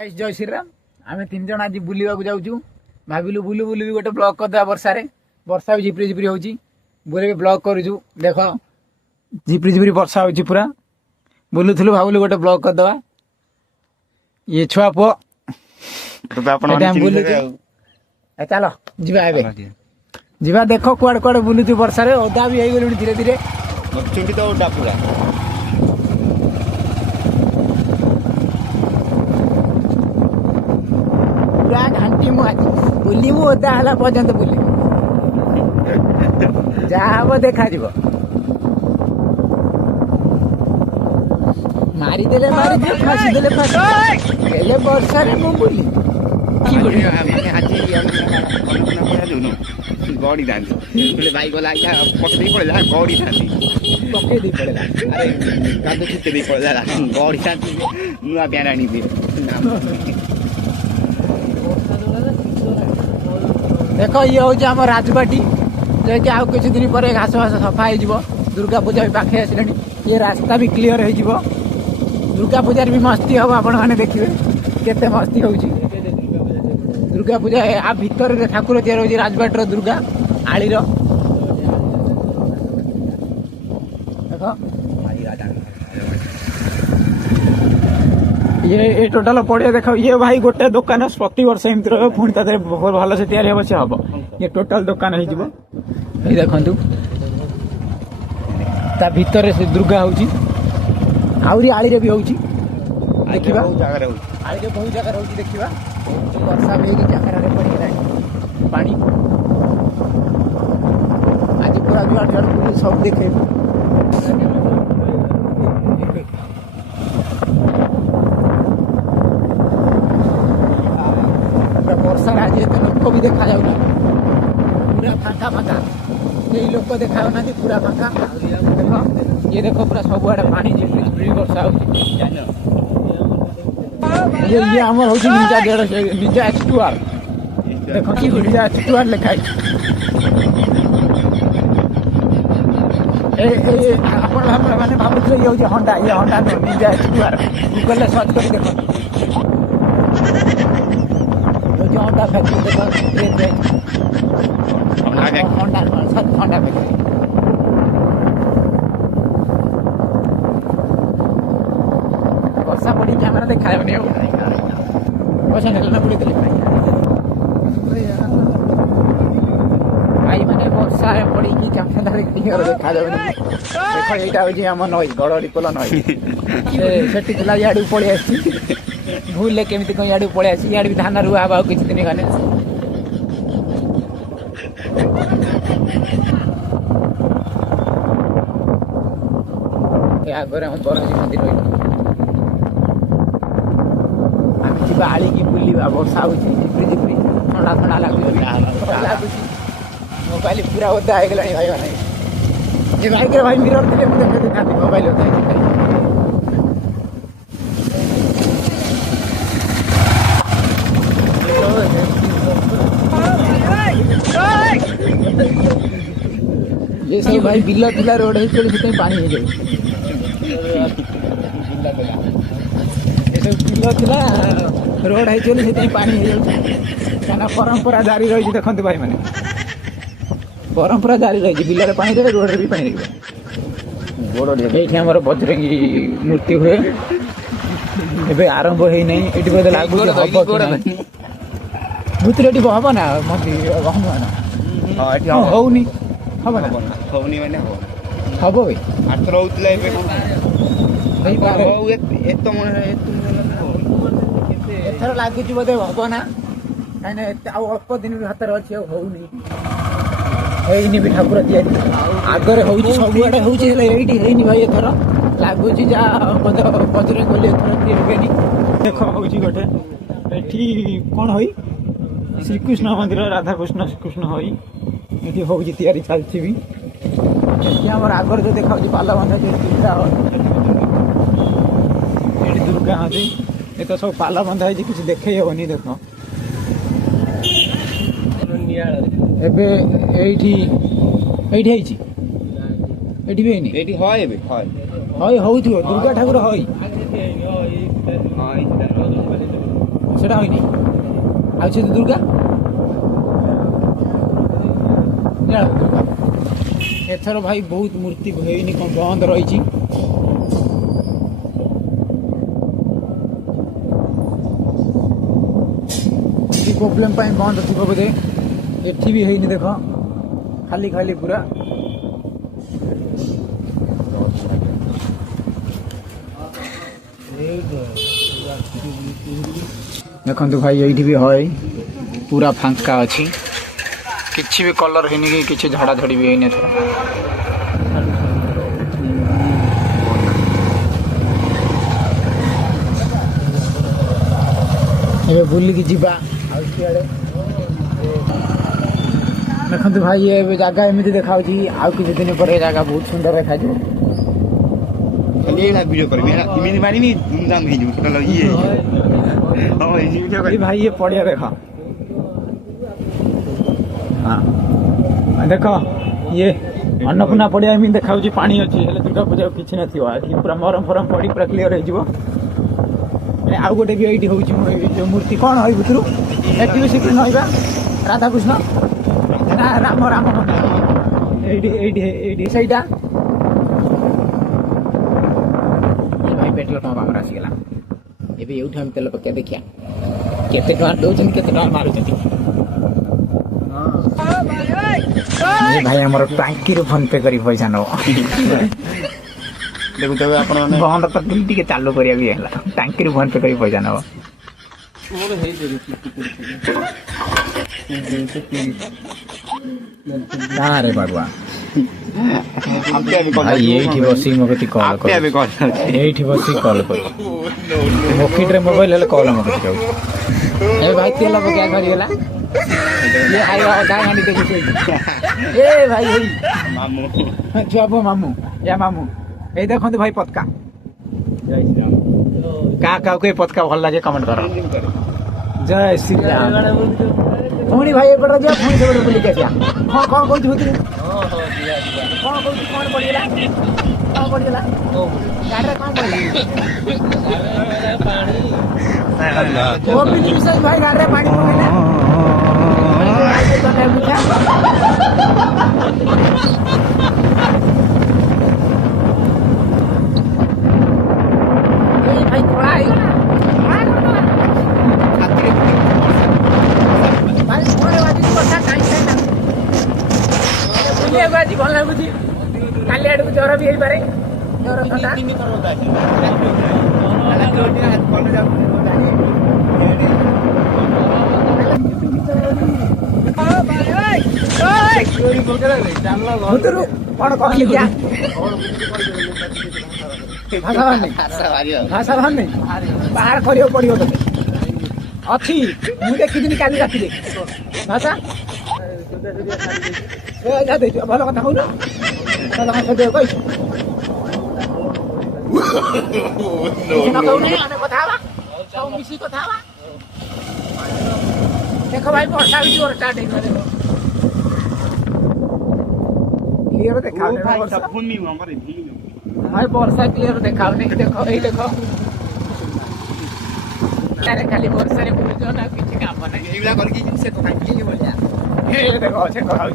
जय श्रीराम आम तीन जन आज बुलवा जाऊँ भाविलु बुलू बुलू भी गोटे ब्लॉक करदे वर्षा वर्षा भी झिपरी झिपरी होची बुले ब्लॉक करूँ देख झिपरी झिपरी वर्षा होची पूरा बुलूलु भाविलु गोटे ब्लॉक करदे ये छुआ पुओ चल जा देख कुआड़े कुआड़े बुलूचु वर्षा ओदा भी हो गलु धीरे धीरे पूरा घंटी मु आज बुलू ओदा है पर्यंत बुल जहाँ हम देखा मारिदेले मारिदे फाँसीदेले फाँसी वर्षा मु बुली गड़ी था भाई गला पकड़ पड़ा गड़ी था पकई पड़ा अरे कादो चित्ते पड़ा गड़ी था नुआ प्यार आनी देख ये हूँ आम राजबाटी जैसे आउ किसी दिन पर घास घास सफा हो दुर्गा पूजा भी पाखे आस ये रास्ता भी क्लीयर हो दुर्गा पूजा भी मस्ती हम आपण मैंने देखिए केते मस्ती हो दुर्गा पूजा आ भितर ठाकुर तैयार हो राजबाटर दुर्गा आलीर ये टोटाल पड़िया देख ये भाई गोटे दुकान प्रति वर्ष एमती रहा पुणी तार भल से तैयारी हम से हम ये टोटाल दुकान हो देखु ता भितर से दुर्गा हो आली भी हो देखा आली बहुत जगह रोच देखा वर्षा भी कैमेरा पड़गला पानी आज पूरा जुआड़ जुआड़ सब देखे वर्षा आज लोक भी देखा जाऊना पूरा फाँका फाँका ये लोक देखा ना पूरा फाँका देख ये देखो पूरा सबुआड़े पानी वर्षा हो ये आमर हूँ निंजा निंजा X2R देख निंजा X2R लिखाई मैंने भावुले ये हंडा नुह निंजा X2R गूगल सर्च कर देख हंडा फैक्ट्री देख हंडा हंडा फैक्ट्री वर्षा पड़ी कैमेरा देखा भाई मैंने वर्षा पड़ी कैमेरा देखा देख यहाँ आम नई गड़ीपोल नई से इाड़ू पलि आसी भूल केमी कौन इाड़ू पलि आसी इाड़ भी धान रुआ हवा किसी दिन गने आगे हम बरहजी मंदिर रही आली की बुलवा वर्षा हो ठंडा ठंडा लगुच मोबाइल पूरा ओदा हो गला भाई मैंने ये बाइक भाई मिरर थे देखा मोबाइल ओदा ये सब भाई बिल्ला बिल्ला रोड है चलो पानी हो जाए बिल्ला रोड है पानी हो परंपरा जारी रही देखते भाई मैंने परंपरा जारी रही बिलर पानी रे रोड भी पानी ये आम बजरंगी मूर्ति हुए एवं आरंभ हो बोधे लगुच भूत हम ना मंदिर होनी हम ना हम भाई एथर लगुच बोधे हम ना कहीं अल्प दिन हाथ अच्छे होनी भी ठाकुर तैयारी आगे हो सबुआड़े होनी भाई एथर लगुच जहाँ बजरंग बोली एथर देख हो गोटे ये कौन हो श्रीकृष्ण मंदिर राधाकृष्ण श्रीकृष्ण हो तैयारी चलती भी आम आगर जो देखा पाल बंधा दुर्गा हाँ ये तो सब पाल बंधा है किसी देखे हेनी देख दुर्गा ठाकुर हई ସେଟା ହୋଇନି ଆଉ ସେ ଦୁର୍ଗା ଏଥର ଭାଇ ବହୁତ ମୂର୍ତ୍ତି ହେଇନି କ'ଣ ବନ୍ଦ ରହିଛି। ପ୍ରୋବ୍ଲେମ୍ ପାଇଁ ବନ୍ଦ ଥିବ ବୋଧେ। ଏଠି ବି ହେଇନି ଦେଖ ଖାଲି ଖାଲି ପୁରା। ଦେଖନ୍ତୁ ଭାଇ ଏଇଠି ବି ହଏ ପୁରା ଫାଙ୍କା ଅଛି କିଛି ବି କଲର୍ ହେଇନି କି କିଛି ଝଡ଼ାଝଡ଼ି ବି ହେଇନି ଏଥର। ଏବେ ବୁଲିକି ଯିବା ଆଉ ସିଆଡ଼େ। ଦେଖନ୍ତୁ ଭାଇ ଏବେ ଜାଗା ଏମିତି ଦେଖାଯାଉଛି ଆଉ କିଛି ଦିନ ପରେ ଏ ଜାଗା ବହୁତ ସୁନ୍ଦର ଦେଖାଯିବ। ଖାଲି ଏଇଟା ଭିଡ଼ିଓ କରିବି ଏମିତି ମାରିବି ଧୁମଧାମ ହେଇଯିବ ଟୋଟାଲ ଇଏ ହଁ ଏଇ ଭିଡ଼ିଓ କରିବି ଭାଇ ଇଏ ପଡ଼ିଆ ଦେଖ ହଁ ଦେଖ ଇଏ ଅନ୍ନପୂର୍ଣ୍ଣା ପଡ଼ିଆ ଏମିତି ଦେଖାଯାଉଛି ପାଣି ଅଛି ହେଲେ ଦୁର୍ଗା ପୂଜାକୁ କିଛି ନଥିବ ଏଠି ପୁରା ମରମ ଫରମ ପଡ଼ି ପୁରା କ୍ଲିୟର ହେଇଯିବ। ଆଉ ଗୋଟେ ବି ଏଇଠି ହେଉଛି ଯେଉଁ ମୂର୍ତ୍ତି କ'ଣ ହଇ ଭିତରୁ ଏଠି ବି ଶ୍ରୀକୃଷ୍ଣ ହଇବା ରାଧାକୃଷ୍ଣ ନା ରାମ ରାମ ଏଇଠି ଏଇଠି ଏଇଠି ସେଇଟା ଭାଇ ପେଟ୍ରୋଲ ପମ୍ପ ଆମର ଆସିଗଲା। ଏବେ ଏଇଠୁ ଆମେ ତେଲ ପକେଇବା ଦେଖିବା କେତେ ଟଙ୍କା ଦେଉଛନ୍ତି କେତେ ଟଙ୍କା ମାରୁଛନ୍ତି। ଭାଇ ଆମର ଟାଙ୍କିରୁ ଫୋନ ପେ କରି ପଇସା ନେବ ଦେଖୁଥିବେ ଆପଣମାନେ ବନ୍ଦ ତ ଟିକେ ଚାଲୁ କରିବା ବି ହେଲା ଟାଙ୍କିରୁ ଫୋନ ପେ କରି ପଇସା ନେବ। रे बाबा भाई एठी बसी मो कति कॉल कर एठी बसी कॉल कर मोकिट रे मोबाइल ले कॉल मो कति जाउ ए भाई तेल पका कर गेला ये आइवा गाय गांडी देखि ए भाई भाई मामू छुआबो मामू या मामू ए देखंतु भाई पतका जय श्री राम का के पतका भल लागे कमेंट करो जय श्री राम पुणी भाई एपटे जा पुणी से बुलिक आसिया हाँ कौन कौन भूतरे कौन कौन कौन पड़गला कौन पड़गला गाड़ी कौन पड़गला वो भी विशेष भाई गाड़ी पानी पड़गला भाई थोड़ा आज भल लगुच काली आड़ को ज्वर भी हो पारे ज्वर थंडा कौन कहली क्या भाषा भार नहीं बाहर कर पड़ो ते अच्छी मुझे देखी काली राति भाषा भल कथा कहून मिसी कथा देख भाई वर्षा भी जोर स्टार्ट क्लियर देखा भाई वर्षा क्लियर देखा देखो ये देखो खाली वर्षा बुझ ना किसी काम नहीं से तो बोलिया देखो से कहूँ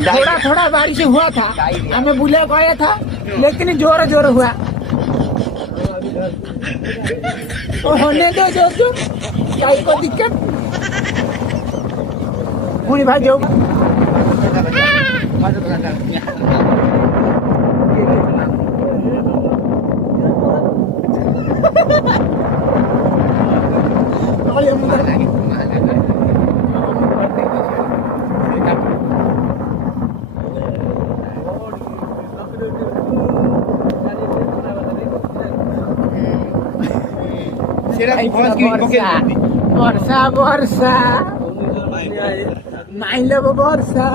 थोड़ा थोड़ा बारिश हुआ था हमें बुला गया था लेकिन जोर जोर हुआ तो होने दो जो क्या कोई दिक्कत पुणी भाई जो ସେଟା ବର୍ଷା ଭଏସ କି ପକେଇ ବର୍ଷା ବର୍ଷା ମାଇଲେ ବର୍ଷା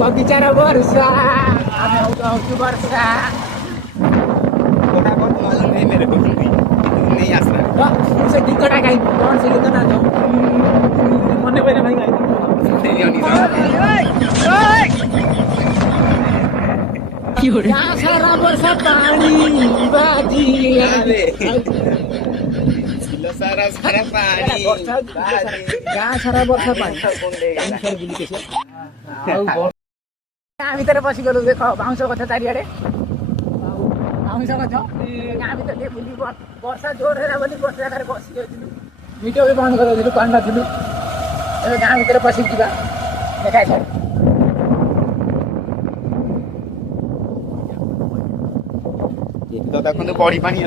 ବଗିଚାର ବର୍ଷା ଆମେ ହଉଛୁ ବର୍ଷା କଥା କର ତୁ नहीं मेरे को नहीं आस रहा ସେ ଗୀତଟା ଗାଇବି କଣ ସେ ଗୀତ ନା ମନେ ପଇଲେ ଭାଇ ଗାଇବି ଗାଁ ସାରା ବର୍ଷା ପାଣି ବାଜି सारा सारा पानी ଗାଁ ସାରା ବର୍ଷା ପାଣି ଗାଁ ଭିତରେ ପଶିଗଲୁ ଦେଖ ବାଉଁଶ ଗଛ ଚାରିଆଡେ ବାଉଁଶ ଗଛ ଗାଁ ଭିତରେ ଟିକେ ବୁଲି ବର୍ଷା ଜୋର ହେଲା ବୋଲି ବର୍ଷା ଜାଗାରେ ବସି ଯାଇଥିଲୁ ଭିଡ଼ିଓ ବି ବନ୍ଦ କରିଦେଇଥିଲୁ କରିନଥିଲୁ ଏବେ ଗାଁ ଭିତରେ ପଶିକି ଯିବା ଦେଖା ଛାଡ଼ तो देखो तो बॉडी पानी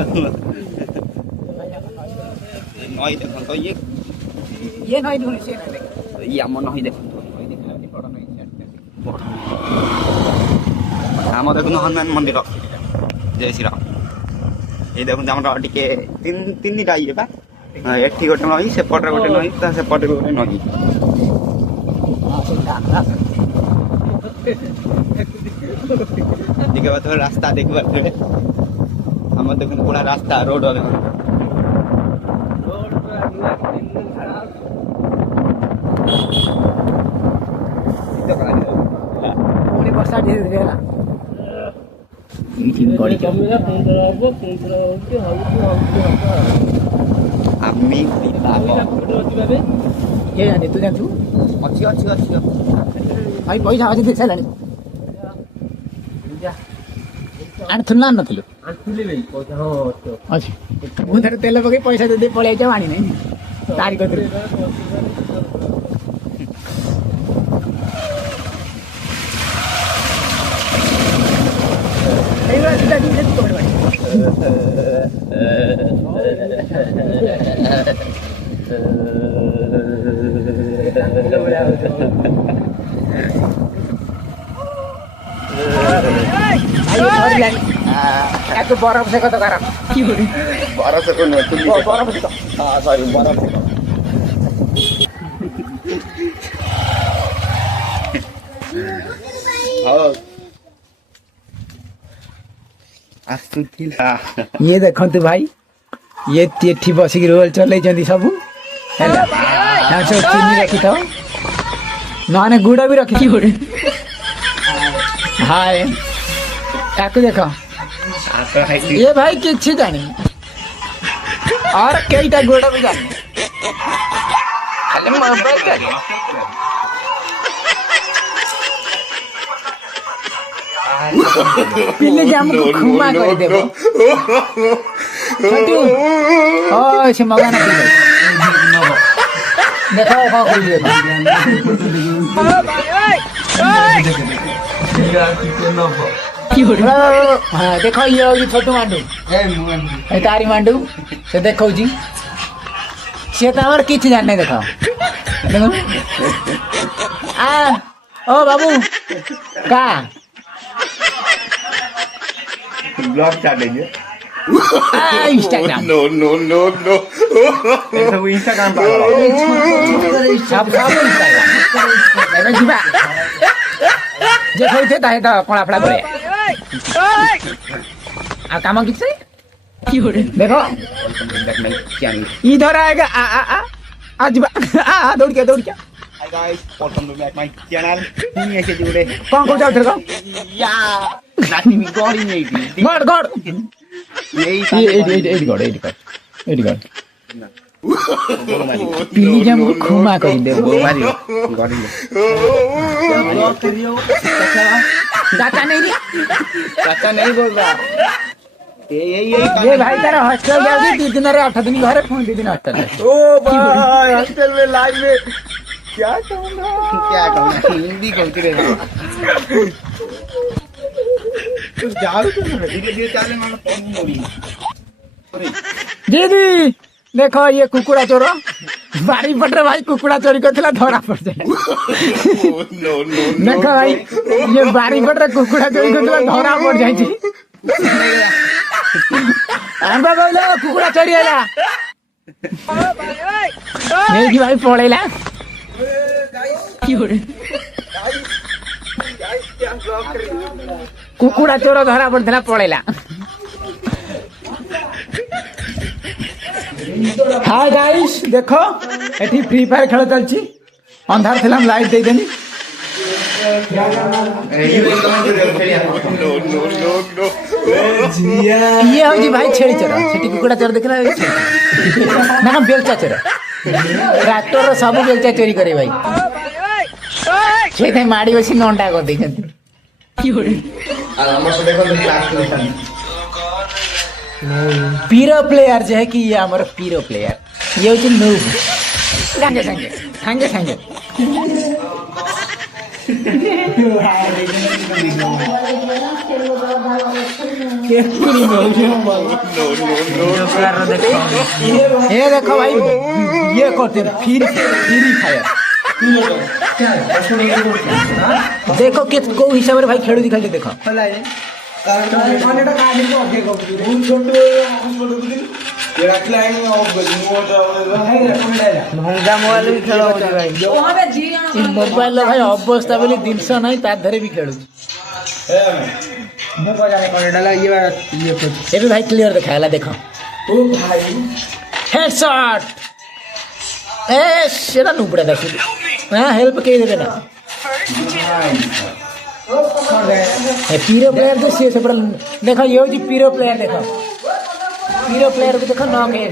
नई देखो तो ये नई ढूंढ से नहीं देख ये हम नई देखो नई देखला कि बड़ नई हम देखो हनुमान मंदिर जय श्री राम ये देखो हमरा टिके तीन टा ये बा एठी गोटे नई सेपटे गोटे नई ता सेपटे गोटे नई देखो तो रास्ता देखबा थोड़े हम देखो पूरा रास्ता रोड देखो पूरी वर्षा धीरे धीरे ହେଲା आम्ही ये जाने तू जानଛୁ अच्छी अच्छी अच्छी ଭାଇ ପଇସା ଅଛି ଦେଇ ସାରିଲାଣି ଆଣିଥିଲୁ ନା ଆଣିନଥିଲୁ ଅଛି ମୁଁ ଥରେ ତେଲ ପକେଇ ପଇସା ଦେଇ ପଳେଇ ଆଇଛି ଆଣି ନାହିଁ ତାରି କତିରେ এইবার সেটা দিয়ে যেতে পারবে এত বরফ সে কত খারাপ কি বলি बरफ को नहीं तुम বরফ তো हां सॉरी बरफ हां ये देखते भाई ये एठी बसिक रोल चलैछन्ती सबु हैला सब चीनी रखी था नने गुड़ भी रखी गुड़ हाय याको देखो ये भाई किछि जानी और कईटा गुड़ भी जानी खाली मोबाइल जानी पिल्ले के हमको खुमा कर देबो छोटू ओ से मगा ना पिल्ले देखो कौन करिए ओ भाई ओए की हो हां देखो ये होगी छोटू मांडू ए तारी मांडू से देखो जी से त हमर किछ जान नहीं देखो देखो आ ओ बाबू का blog challenge Instagram no no no no ऐसा वो इंस्टाग्राम पर सब इंस्टाग्राम एमे जीवा जे होइते ताहे त कोला फड़ा करे आ काम किछे की हो रे देखो देखना क्या इधर आएगा आ जीवा आ दौड़ के hi guys welcome to back my channel नहीं ऐसे जुड़े कौन को जाओ तेरे को या नाटी में गॉड ही नहीं थी गॉड यही एडी गॉड प्लीज हमको क्षमा कर दे मारी गॉड ही चाचा नहीं बोल रहा ये भाई तेरा हॉस्टल जाओगी 2 दिन रे 8 दिन घरे फोन 2 दिन हॉस्टल ओ भाई हॉस्टल में लाइव में क्या कहूंगा हिंदी बोलती रहे तू जाओ तो धीरे धीरे चले मतलब फोन मोड़ी दीदी देखो ये कुकुड़ा चोर बारी पटरे भाई कुकुड़ा चोरी करथिला धरा पड़ जाए नो नो देखो भाई ये बारी पटरे कुकुड़ा चोरी करथिला धरा पड़ जाए आंबा कहला कुकुड़ा चोरी होला नेकी भाई पळेला कुकुड़ा चोर धरा पड़ता पळेला हाय गाइस देखो एठी फ्री फायर खेल चलची अंधार थिला हम लाइट दे देनी ये हो जी भाई छेड़ी चोर सेठी कुकुड़ा चोर देखला ना हम बेलचा चोर ट्रैक्टर रो सब बेलचा चोरी करे भाई छे माड़ी बसी नंडा कर दे छथि की होरे आ हमर से देखो क्लास में पीरो प्लेयर जो है कि ये हमारा पीरो प्लेयर ये होची नूब संगे संगे संगे संगे ये देखो भाई ये करते फ्री फायर देखो कि को हिसाब रे भाई खेल दिखाई देखो मोबाइल भाई अवस्था बोली जिनस ना तारे भी खेलु भाई क्लियर देखा देख हेडशॉट ए सेटा नुबड़ा देखो हां हेल्प के देबे ना पीरो प्लेयर तो से बड़ा देखो ये जी पीरो प्लेयर देखो को देखो ना के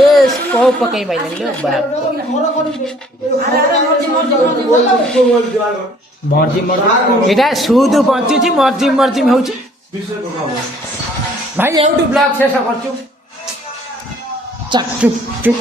ए स्कोप पकई माइले लो बाप मर्जी एटा सुदु पहुंची छी मर्जी में होची भाई यूट्यूब ब्लॉग शेष करछु चक चुक चुक